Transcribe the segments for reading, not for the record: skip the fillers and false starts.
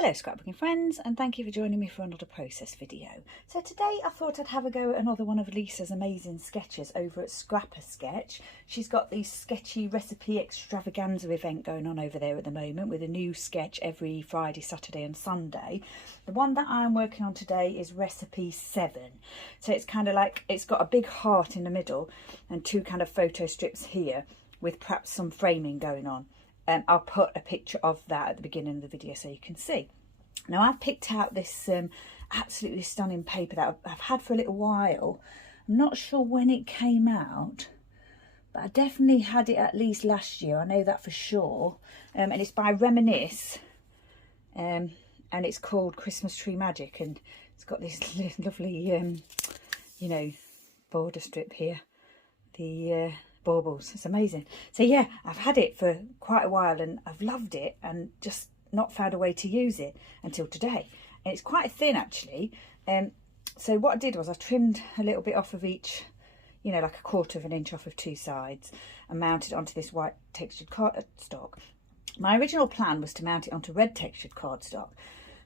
Hello scrapbooking friends, and thank you for joining me for another process video. So today I thought I'd have a go at another one of Lisa's amazing sketches over at Scrapper Sketch. She's got the Sketchy Recipe Extravaganza event going on over there at the moment with a new sketch every Friday, Saturday and Sunday. The one that I'm working on today is recipe 7. So it's kind of like, it's got a big heart in the middle and two kind of photo strips here with perhaps some framing going on. I'll put a picture of that at the beginning of the video so you can see. Now I've picked out this absolutely stunning paper that I've had for a little while. I'm not sure when it came out, but I definitely had it at least last year. I know that for sure. And it's by Reminisce, and it's called Christmas Tree Magic, and it's got this lovely, you know, border strip here. The baubles, it's amazing. So yeah, I've had it for quite a while and I've loved it and just not found a way to use it until today. And it's quite thin actually. So what I did was I trimmed a little bit off of each, you know, like 1/4 of an inch off of two sides, and mounted it onto this white textured cardstock. My original plan was to mount it onto red textured cardstock,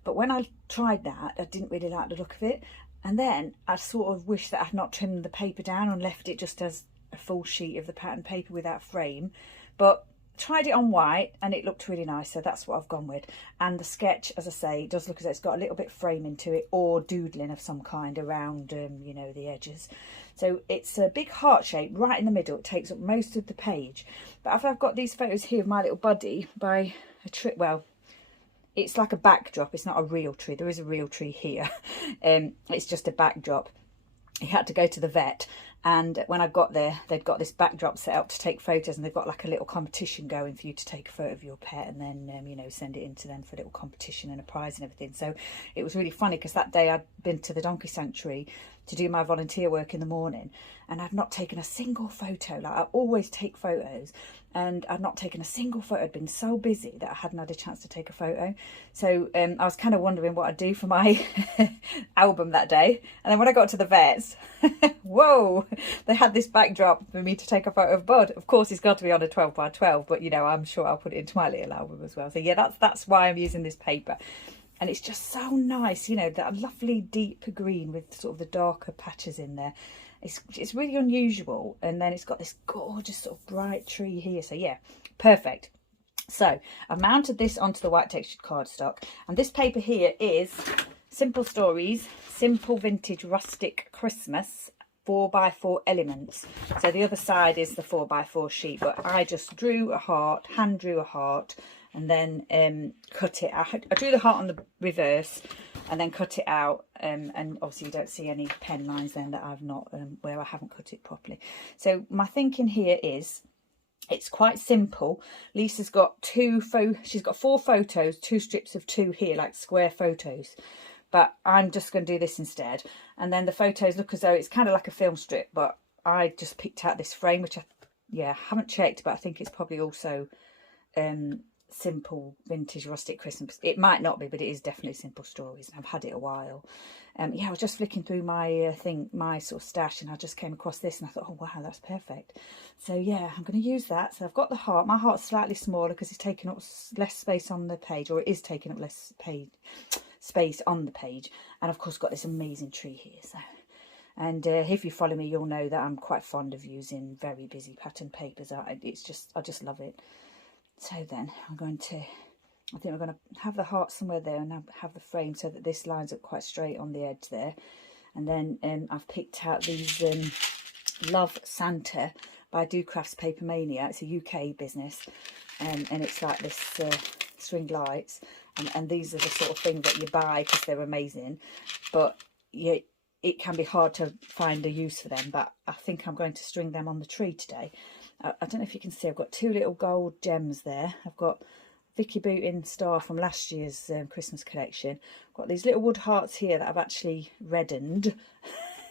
but when I tried that, I didn't really like the look of it. And then I sort of wished that I'd not trimmed the paper down and left it just as a full sheet of the pattern paper without frame, but tried it on white and it looked really nice, so that's what I've gone with. And the sketch, as I say, does look as though it's got a little bit of framing to it or doodling of some kind around you know, the edges. So it's a big heart shape right in the middle. It takes up most of the page. But I've got these photos here of my little buddy by a tree. Well, it's like a backdrop, it's not a real tree. There is a real tree here. It's just a backdrop. He had to go to the vet, and when I got there, they'd got this backdrop set up to take photos, and they've got like a little competition going for you to take a photo of your pet and then you know, send it in to them for a little competition and a prize and everything. So it was really funny because that day I'd been to the donkey sanctuary to do my volunteer work in the morning, and I'd not taken a single photo. Like, I always take photos, and I'd not taken a single photo. I'd been so busy that I hadn't had a chance to take a photo. So I was kind of wondering what I'd do for my album that day. And then when I got to the vets, whoa, they had this backdrop for me to take a photo of Bud. Of course, it's got to be on a 12 by 12, but you know, I'm sure I'll put it into my little album as well. So yeah, that's why I'm using this paper. And it's just so nice, you know, that lovely deep green with sort of the darker patches in there. It's really unusual. And then it's got this gorgeous sort of bright tree here. So yeah, perfect. So I've mounted this onto the white textured cardstock. And this paper here is Simple Stories, Simple Vintage Rustic Christmas 4x4 elements. So the other side is the 4x4 sheet, but I just drew a heart, hand drew a heart, and then cut it. I drew the heart on the reverse and then cut it out, and obviously you don't see any pen lines then that I've not where I haven't cut it properly. So my thinking here is it's quite simple. Lisa's got she's got 4 photos, 2 strips of 2 here, like square photos, but I'm just going to do this instead. And then the photos look as though it's kind of like a film strip, but I just picked out this frame, which I haven't checked, but I think it's probably also Simple Vintage Rustic Christmas. It might not be, but it is definitely Simple Stories. I've had it a while. Yeah, I was just flicking through my my sort of stash, and I just came across this and I thought, oh wow, that's perfect. So yeah, I'm going to use that. So I've got the heart. My heart's slightly smaller because it's taking up less space on the page, or it is taking up less space on the page. And of course got this amazing tree here. So, and if you follow me, you'll know that I'm quite fond of using very busy pattern papers. I just love it. So then I think we're going to have the heart somewhere there and have the frame so that this lines up quite straight on the edge there. And then I've picked out these Love Santa by DoCrafts Papermania. It's a UK business, and it's like this string lights, and these are the sort of things that you buy because they're amazing, but it can be hard to find a use for them. But I think I'm going to string them on the tree today. I don't know if you can see, I've got 2 little gold gems there. I've got Vicky Bootin star from last year's Christmas collection. I've got these little wood hearts here that I've actually reddened.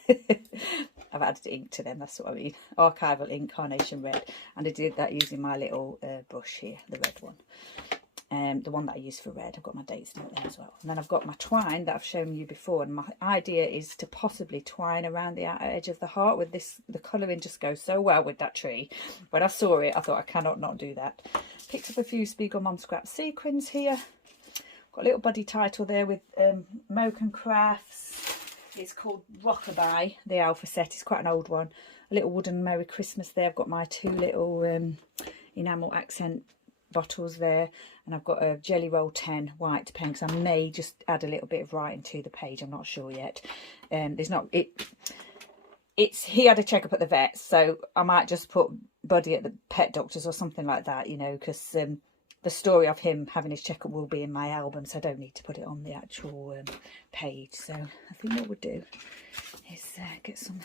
I've added ink to them, that's what I mean. Archival ink, Carnation Red. And I did that using my little brush here, the red one. The one that I use for red. I've got my dates note there as well. And then I've got my twine that I've shown you before, and my idea is to possibly twine around the outer edge of the heart with this. The colouring just goes so well with that tree. When I saw it, I thought I cannot not do that. Picked up a few Spiegel Mom Scrap sequins here. Got a little buddy title there with American Crafts. It's called Rockabye, the alpha set. It's quite an old one. A little wooden Merry Christmas there. I've got my 2 little enamel accent bottles there, and I've got a Jelly Roll 10 white pen, because I may just add a little bit of writing to the page. I'm not sure yet. There's not he had a checkup at the vet, so I might just put Buddy at the pet doctor's or something like that, you know, because the story of him having his checkup will be in my album, so I don't need to put it on the actual page. So I think what we'll do is get some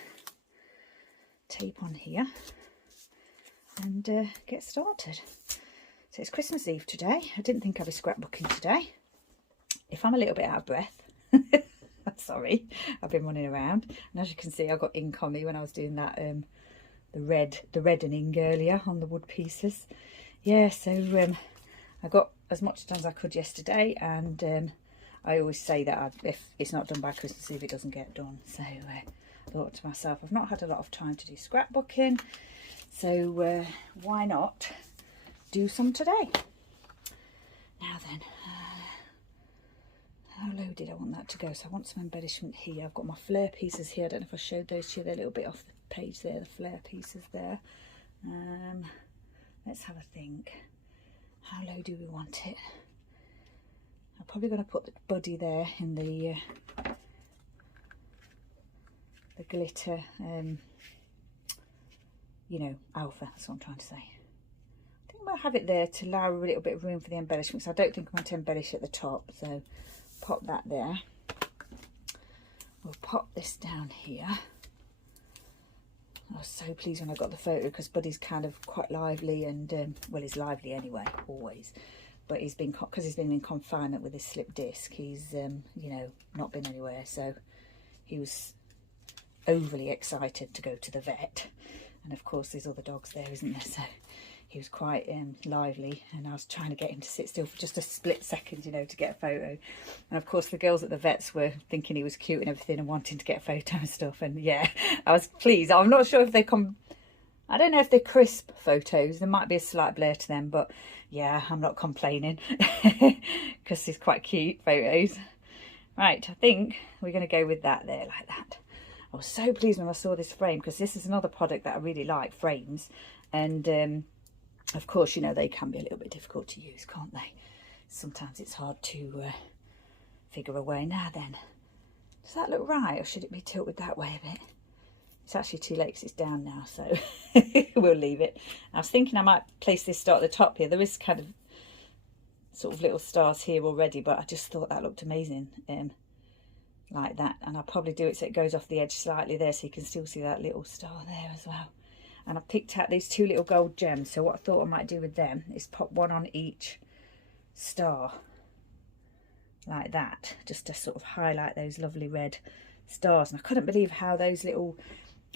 tape on here and get started. So it's Christmas Eve today. I didn't think I'd be scrapbooking today. If I'm a little bit out of breath, sorry, I've been running around. And as you can see, I got ink on me when I was doing that, the reddening earlier on the wood pieces. Yeah, so I got as much done as I could yesterday, and I always say that if it's not done by Christmas Eve, it doesn't get done. So I thought to myself, I've not had a lot of time to do scrapbooking, so why not do some today? Now then, how low did I want that to go? So I want some embellishment here. I've got my Flair pieces here. I don't know if I showed those to you. They're a little bit off the page there, the Flair pieces there. Let's have a think. How low do we want it? I'm probably going to put the buddy there in the glitter, you know, alpha. That's what I'm trying to say. I think I'll have it there to allow a little bit of room for the embellishments. I don't think I want to embellish at the top, so pop that there. We'll pop this down here. I was so pleased when I got the photo, because Buddy's kind of quite lively, and well, he's lively anyway, always, but he's been, because he's been in confinement with his slip disc, he's you know, not been anywhere, so he was overly excited to go to the vet. And of course there's other dogs there, isn't there, so he was quite lively, and I was trying to get him to sit still for just a split second, you know, to get a photo. And of course the girls at the vets were thinking he was cute and everything and wanting to get a photo and stuff, and yeah, I was pleased. I'm not sure if they I don't know if they're crisp photos, there might be a slight blur to them, but yeah, I'm not complaining because it's quite cute photos. Right, I think we're going to go with that there, like that. I was so pleased when I saw this frame, because this is another product that I really like, frames, and of course, you know, they can be a little bit difficult to use, can't they? Sometimes it's hard to figure a way. Now then, does that look right, or should it be tilted that way a bit? It's actually too late because it's down now, so we'll leave it. I was thinking I might place this star at the top here. There is kind of sort of little stars here already, but I just thought that looked amazing, like that. And I'll probably do it so it goes off the edge slightly there, so you can still see that little star there as well. And I picked out these 2 little gold gems, so what I thought I might do with them is pop one on each star, like that, just to sort of highlight those lovely red stars. And I couldn't believe how those little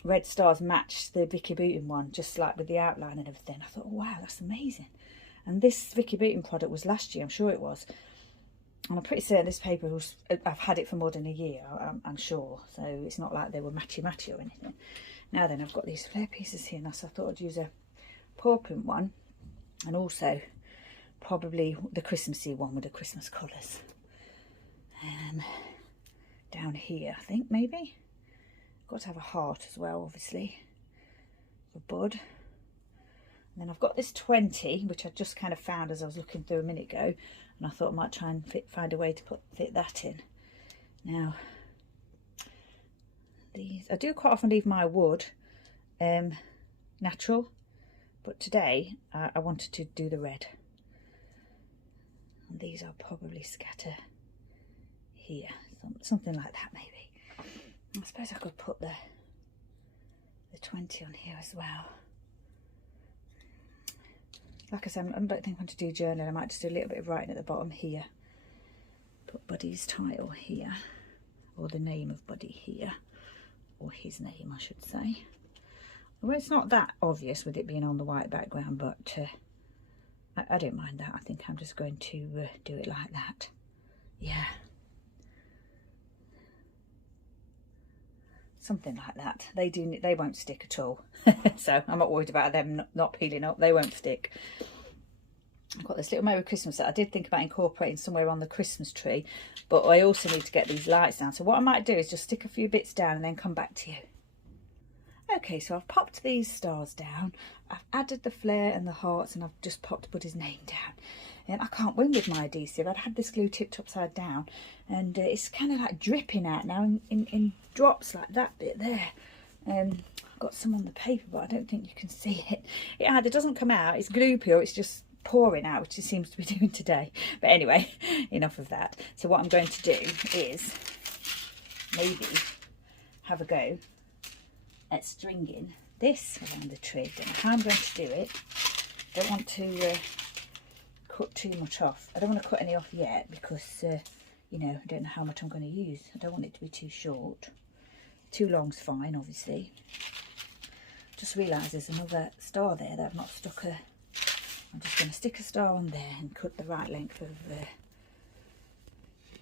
red stars matched the Vicky Booten one, just like with the outline and everything. I thought, oh, wow, that's amazing. And this Vicky Booten product was last year, I'm sure it was. And I'm pretty certain this paper was, I've had it for more than a year, I'm sure. So it's not like they were matchy-matchy or anything. Now then, I've got these Flair pieces here now, so I thought I'd use a paw print one, and also probably the Christmassy one with the Christmas colours. Down here, I think, maybe. Got to have a heart as well, obviously, for Bud. And then I've got this 20, which I just kind of found as I was looking through a minute ago, and I thought I might try and find a way to fit that in. Now, these, I do quite often leave my wood natural, but today I wanted to do the red. And these I'll probably scatter here, something like that maybe. I suppose I could put the 20 on here as well. Like I said, I don't think I'm going to do journaling. I might just do a little bit of writing at the bottom here. Put Buddy's title here, or the name of Buddy here, or his name I should say. Well, it's not that obvious with it being on the white background, but I don't mind that. I think I'm just going to do it like that. Yeah. Something like that. They won't stick at all. So I'm not worried about them not peeling up. They won't stick. I've got this little Merry Christmas that I did think about incorporating somewhere on the Christmas tree, but I also need to get these lights down. So what I might do is just stick a few bits down and then come back to you. Okay, so I've popped these stars down, I've added the flare and the hearts, and I've just put his name down. And I can't win with my adhesive. I'd had this glue tipped upside down, and it's kind of like dripping out now in drops like that bit there. I've got some on the paper, but I don't think you can see it. It either doesn't come out, it's gloopy, or it's just pouring out, which it seems to be doing today. But anyway, enough of that. So what I'm going to do is maybe have a go at stringing this around the tree. Don't know how I'm going to do it. Don't want to cut too much off. I don't want to cut any off yet because you know, I don't know how much I'm going to use. I don't want it to be too short. Too long's fine, obviously. Just realised there's another star there that I've not stuck a. I'm just going to stick a star on there and cut the right length of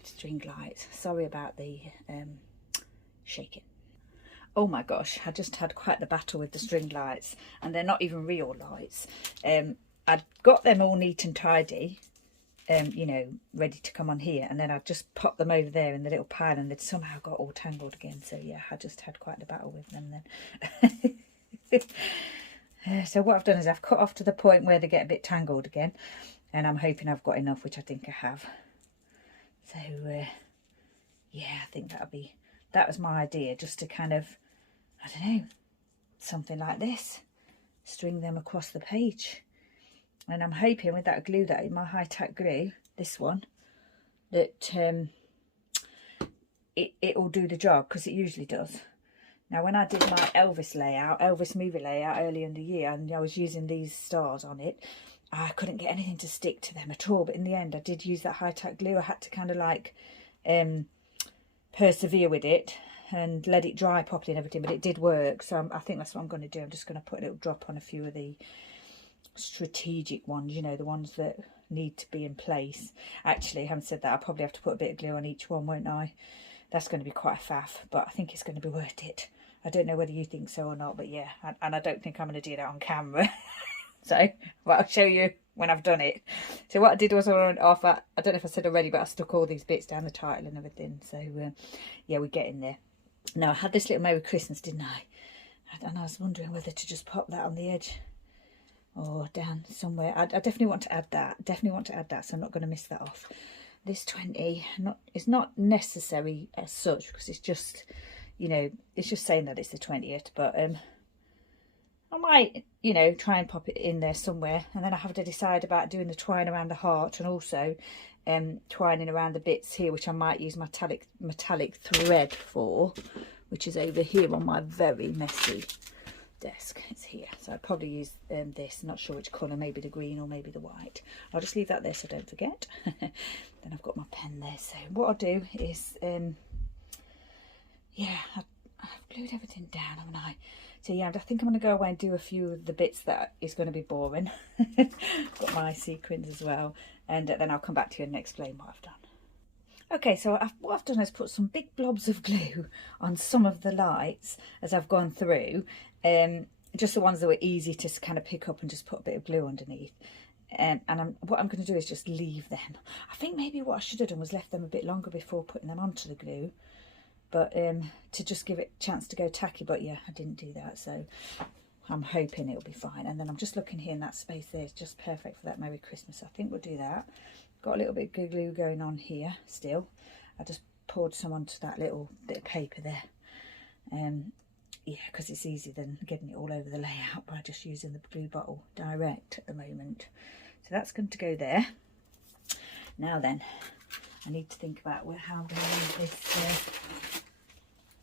string lights. Sorry about the shaking. Oh my gosh, I just had quite the battle with the string lights, and they're not even real lights. I'd got them all neat and tidy, you know, ready to come on here, and then I just popped them over there in the little pile, and they'd somehow got all tangled again. So yeah, I just had quite the battle with them then. So what I've done is I've cut off to the point where they get a bit tangled again, and I'm hoping I've got enough, which I think I have. So yeah, I think that was my idea, just to kind of, I don't know, something like this, string them across the page. And I'm hoping with that glue, that my high-tack glue, this one, that it will do the job, because it usually does. Now, when I did my Elvis movie layout earlier in the year, and I was using these stars on it, I couldn't get anything to stick to them at all. But in the end, I did use that high-tack glue. I had to kind of like persevere with it and let it dry properly and everything, but it did work. So I think that's what I'm going to do. I'm just going to put a little drop on a few of the strategic ones, you know, the ones that need to be in place. Actually, having said that, I'll probably have to put a bit of glue on each one, won't I? That's going to be quite a faff, but I think it's going to be worth it. I don't know whether you think so or not, but yeah, and I don't think I'm going to do that on camera. So, well, I'll show you when I've done it. So what I did was I went off, I don't know if I said already, but I stuck all these bits down the title and everything. So yeah, we're getting there. Now, I had this little Merry Christmas, didn't I? And I was wondering whether to just pop that on the edge or down somewhere. I definitely want to add that. Definitely want to add that, so I'm not going to miss that off. This 20, it's not necessary as such, because it's just, you know, it's just saying that it's the 20th, but I might, you know, try and pop it in there somewhere. And then I have to decide about doing the twine around the heart, and also twining around the bits here, which I might use metallic thread for, which is over here on my very messy desk. It's here, so I'd probably use this. Not sure which colour, maybe the green or maybe the white. I'll just leave that there so I don't forget. Then I've got my pen there. So what I'll do is yeah, I've glued everything down, haven't I? So yeah, I think I'm going to go away and do a few of the bits that is going to be boring. Got my sequins as well, and then I'll come back to you and explain what I've done. Okay, so what I've done is put some big blobs of glue on some of the lights as I've gone through, just the ones that were easy to kind of pick up and just put a bit of glue underneath. And what I'm going to do is just leave them. I think maybe what I should have done was left them a bit longer before putting them onto the glue, but to just give it a chance to go tacky. But yeah, I didn't do that, so I'm hoping it'll be fine. And then I'm just looking here, in that space there is just perfect for that Merry Christmas. I think we'll do that. Got a little bit of glue going on here still. I just poured some onto that little bit of paper there. Yeah, because it's easier than getting it all over the layout by just using the glue bottle direct at the moment. So that's going to go there. Now then, I need to think about how I'm going to use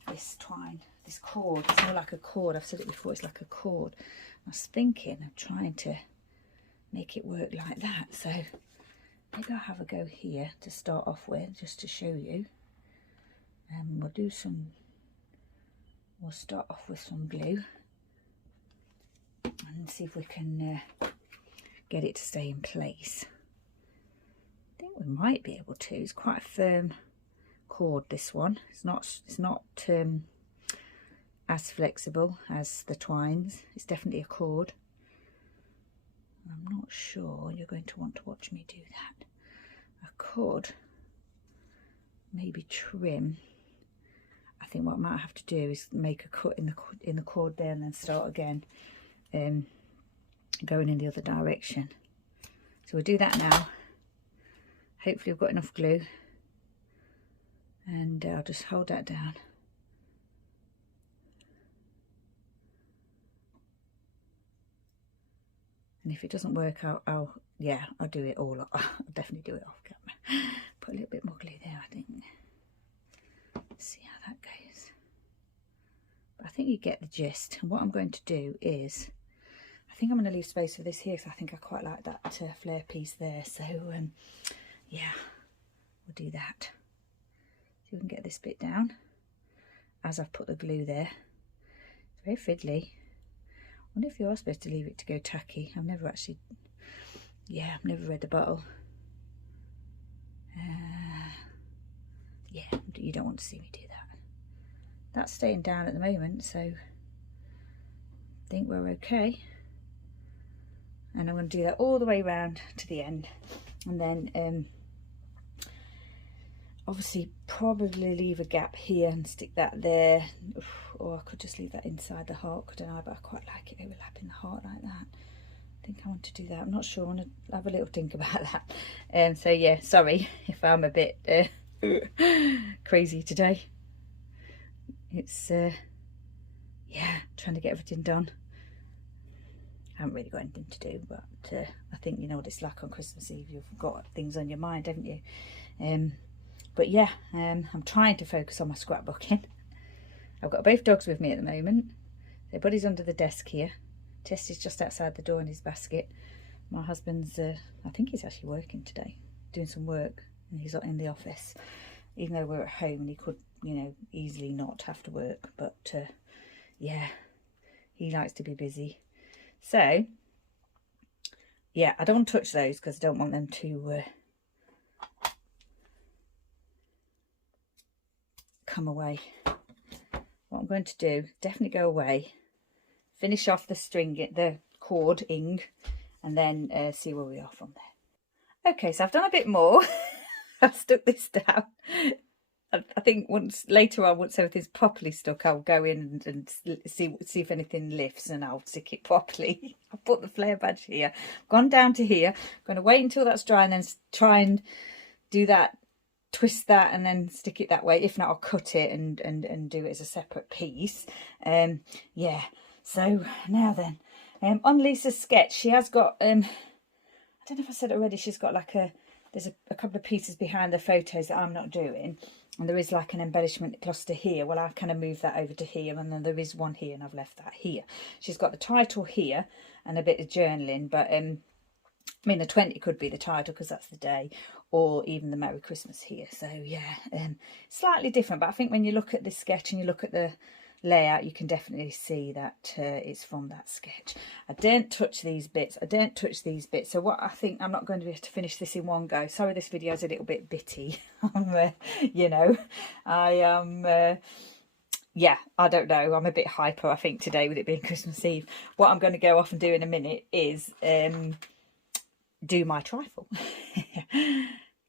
this twine, this cord. It's more like a cord. I've said it before, it's like a cord. I was thinking of trying to make it work like that. So maybe I'll have a go here to start off with, just to show you. And we'll start off with some glue and see if we can get it to stay in place. I think we might be able to. It's quite a firm cord, this one. It's not as flexible as the twines. It's definitely a cord. I'm not sure you're going to want to watch me do that. I could maybe trim. I think what I might have to do is make a cut in the cord there and then start again, going in the other direction. So we'll do that now. Hopefully I've got enough glue, and I'll just hold that down. And if it doesn't work, I'll do it all. I'll definitely do it off camera. Put a little bit more glue there, I think. Let's see how that goes. But I think you get the gist. And what I'm going to do is, I think I'm going to leave space for this here, because I think I quite like that flare piece there. So yeah, we'll do that. So we can get this bit down as I've put the glue there. It's very fiddly. I wonder if you are supposed to leave it to go tacky. I've never actually, I've never read the bottle. Yeah, you don't want to see me do that. That's staying down at the moment, so I think we're okay. And I'm going to do that all the way around to the end, and then obviously probably leave a gap here and stick that there, or I could just leave that inside the heart, couldn't I? But I quite like it overlapping the heart like that. I think I want to do that. I'm not sure. I want to have a little think about that. So yeah, sorry if I'm a bit crazy today. It's trying to get everything done. I haven't really got anything to do, but I think you know what it's like on Christmas Eve. You've got things on your mind, haven't you? But yeah, I'm trying to focus on my scrapbooking. I've got both dogs with me at the moment. So Buddy's under the desk here. Tess is just outside the door in his basket. My husband's, I think he's actually working today, doing some work, and he's not in the office, even though we're at home and he could, you know, easily not have to work. But yeah, he likes to be busy. So yeah, I don't want to touch those because I don't want them to come away. What I'm going to do, definitely go away, finish off the cording, and then see where we are from there. Okay, so I've done a bit more. I've stuck this down. I think later on, once everything's properly stuck, I'll go in and see if anything lifts, and I'll stick it properly. I've put the Flair badge here, gone down to here. I'm going to wait until that's dry and then try and do that, twist that, and then stick it that way. If not, I'll cut it and do it as a separate piece. Yeah, so now then, on Lisa's sketch, she has got, I don't know if I said it already, she's got like there's a couple of pieces behind the photos that I'm not doing. And there is like an embellishment cluster here. Well, I've kind of moved that over to here, and then there is one here, and I've left that here. She's got the title here and a bit of journaling, but I mean, the 20 could be the title because that's the day, or even the Merry Christmas here. So yeah, slightly different, but I think when you look at this sketch and you look at the layout, you can definitely see that it's from that sketch. I don't touch these bits. So what I think, I'm not going to be able to finish this in one go. Sorry, this video is a little bit bitty. You know, I am yeah, I don't know, I'm a bit hyper, I think, today with it being Christmas Eve. What I'm going to go off and do in a minute is do my trifle.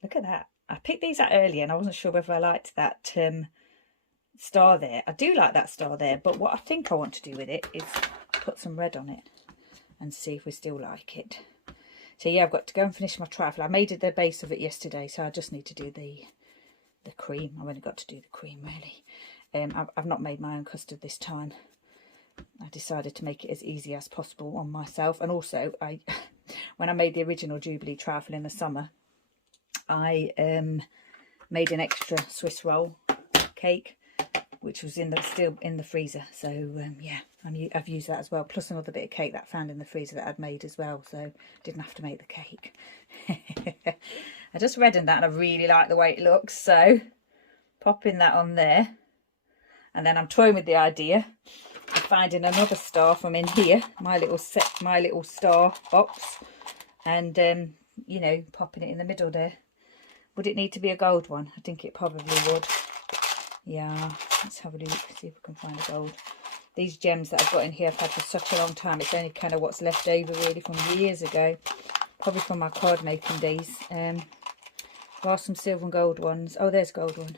Look at that. I picked these out earlier and I wasn't sure whether I liked that star there. I do like that star there, but what I think I want to do with it is put some red on it and see if we still like it. So yeah, I've got to go and finish my trifle. I made the base of it yesterday, so I just need to do the cream. I've only got to do the cream, really. I've not made my own custard this time. I decided to make it as easy as possible on myself. And also, when I made the original Jubilee trifle in the summer, I made an extra Swiss roll cake, which was still in the freezer. So yeah, I've used that as well, plus another bit of cake that I found in the freezer that I'd made as well, so didn't have to make the cake. I just reddened that and I really like the way it looks, so popping that on there. And then I'm toying with the idea of finding another star from in here, my little star box, and you know, popping it in the middle there. Would it need to be a gold one? I think it probably would. Yeah, let's have a look, see if we can find a gold. these gems that I've got in here I've had for such a long time. It's only kind of what's left over really from years ago, probably from my card making days. There are some silver and gold ones. Oh, there's a gold one.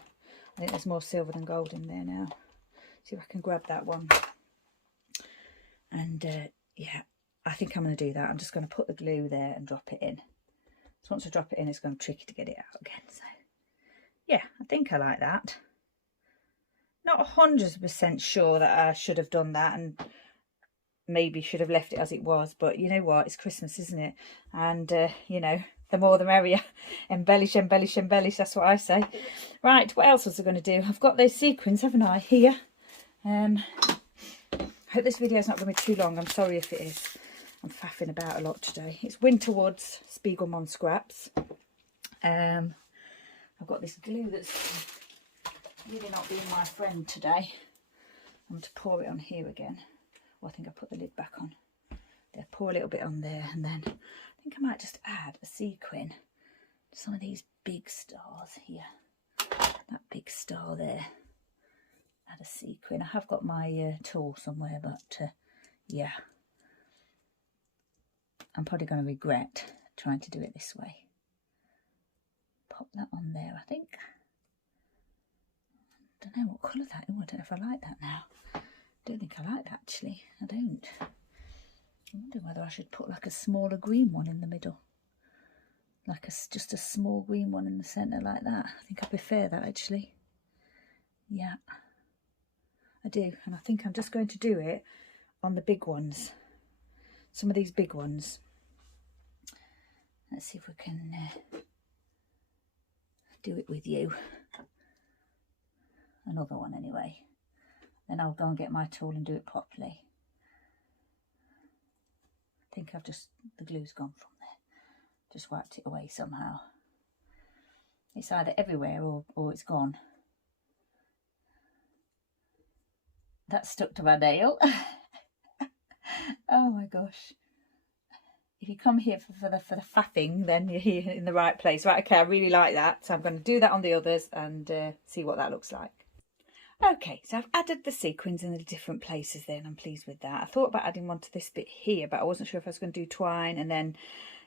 I think there's more silver than gold in there now. See if I can grab that one. And yeah, I think I'm going to do that. I'm just going to put the glue there and drop it in. So once I drop it in, it's going to be tricky to get it out again. So yeah, I think I like that. Not 100% sure that I should have done that, and maybe should have left it as it was, but you know what, it's Christmas, isn't it? And you know, the more the merrier. Embellish, embellish, embellish, that's what I say. Right, what else was I going to do? I've got those sequins, haven't I, here. I hope this video is not going to be too long. I'm sorry if it is. I'm faffing about a lot today. It's Winterwood's Spiegelman scraps. I've got this glue that's really not being my friend today. I'm going to pour it on here again. Oh, I think I put the lid back on. There, pour a little bit on there, and then I think I might just add a sequin to some of these big stars here. That big star there. Add a sequin. I have got my tool somewhere, but yeah, I'm probably going to regret trying to do it this way. Pop that on there, I think. I don't know what colour that is. I don't know if I like that now. I don't think I like that actually. I don't. I wonder whether I should put like a smaller green one in the middle. Like just a small green one in the centre like that. I think I prefer that actually. Yeah, I do. And I think I'm just going to do it on the big ones. Some of these big ones. Let's see if we can do it with you. Another one anyway. Then I'll go and get my tool and do it properly. I think the glue's gone from there. Just wiped it away somehow. It's either everywhere or it's gone. That's stuck to my nail. Oh my gosh. If you come here for the faffing, then you're here in the right place. Right, okay, I really like that. So I'm going to do that on the others and see what that looks like. Okay, so I've added the sequins in the different places there, and I'm pleased with that. I thought about adding one to this bit here, but I wasn't sure if I was going to do twine, and then,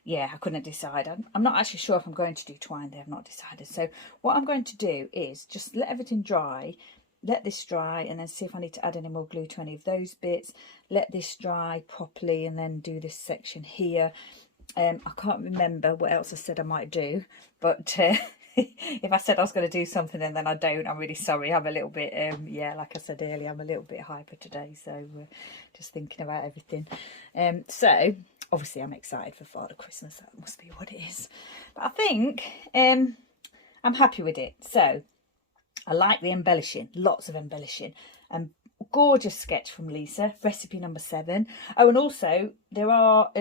yeah, I couldn't decide. I'm not actually sure if I'm going to do twine there. I've not decided. So what I'm going to do is just let everything dry, let this dry, and then see if I need to add any more glue to any of those bits. Let this dry properly, and then do this section here. I can't remember what else I said I might do, but if I said I was going to do something and then I don't, I'm really sorry. I'm a little bit, yeah, like I said earlier, I'm a little bit hyper today, so just thinking about everything. So obviously I'm excited for Father Christmas. That must be what it is. But I think I'm happy with it. So I like the embellishing, lots of embellishing, and gorgeous sketch from Lisa, recipe number 7. Oh, and also there are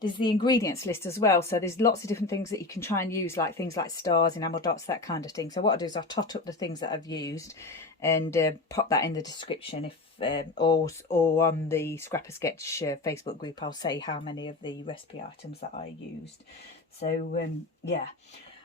there's the ingredients list as well, so there's lots of different things that you can try and use, like things like stars, enamel dots, that kind of thing. So what I'll do is I'll tot up the things that I've used and pop that in the description, if or on the Scrapper Sketch Facebook group I'll say how many of the recipe items that I used. So yeah,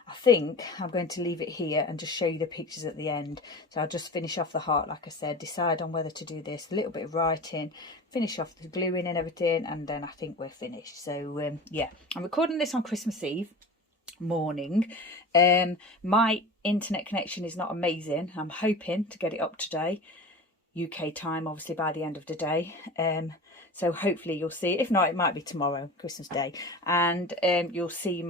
I think I'm going to leave it here and just show you the pictures at the end. So I'll just finish off the heart, like I said, decide on whether to do this, a little bit of writing, finish off the gluing and everything, and then I think we're finished. So yeah, I'm recording this on Christmas Eve morning. My internet connection is not amazing. I'm hoping to get it up today, UK time, obviously by the end of the day. So hopefully you'll see it. If not, it might be tomorrow, Christmas Day, and you'll see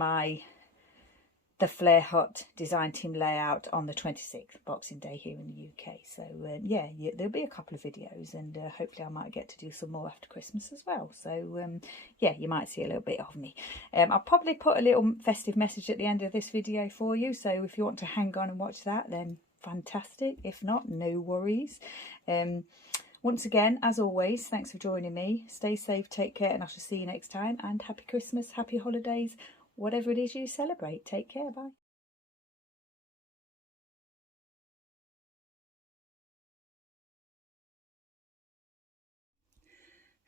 the Flair Hut design team layout on the 26th, Boxing Day here in the UK. So yeah, there'll be a couple of videos, and hopefully I might get to do some more after Christmas as well. So yeah, you might see a little bit of me. I'll probably put a little festive message at the end of this video for you, so if you want to hang on and watch that, then fantastic. If not, no worries. Once again, as always, thanks for joining me. Stay safe, take care, and I shall see you next time. And happy Christmas, happy holidays, whatever it is you celebrate. Take care. Bye.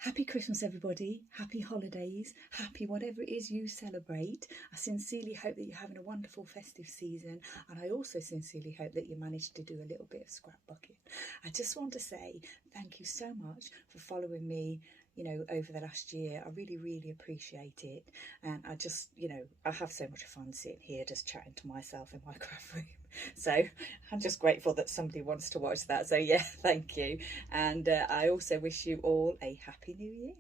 Happy Christmas, everybody. Happy holidays. Happy whatever it is you celebrate. I sincerely hope that you're having a wonderful festive season. And I also sincerely hope that you managed to do a little bit of scrapbooking. I just want to say thank you so much for following me, you know, over the last year. I really, really appreciate it. And I just, you know, I have so much fun sitting here just chatting to myself in my craft room. So I'm just grateful that somebody wants to watch that. So yeah, thank you. And I also wish you all a happy new year.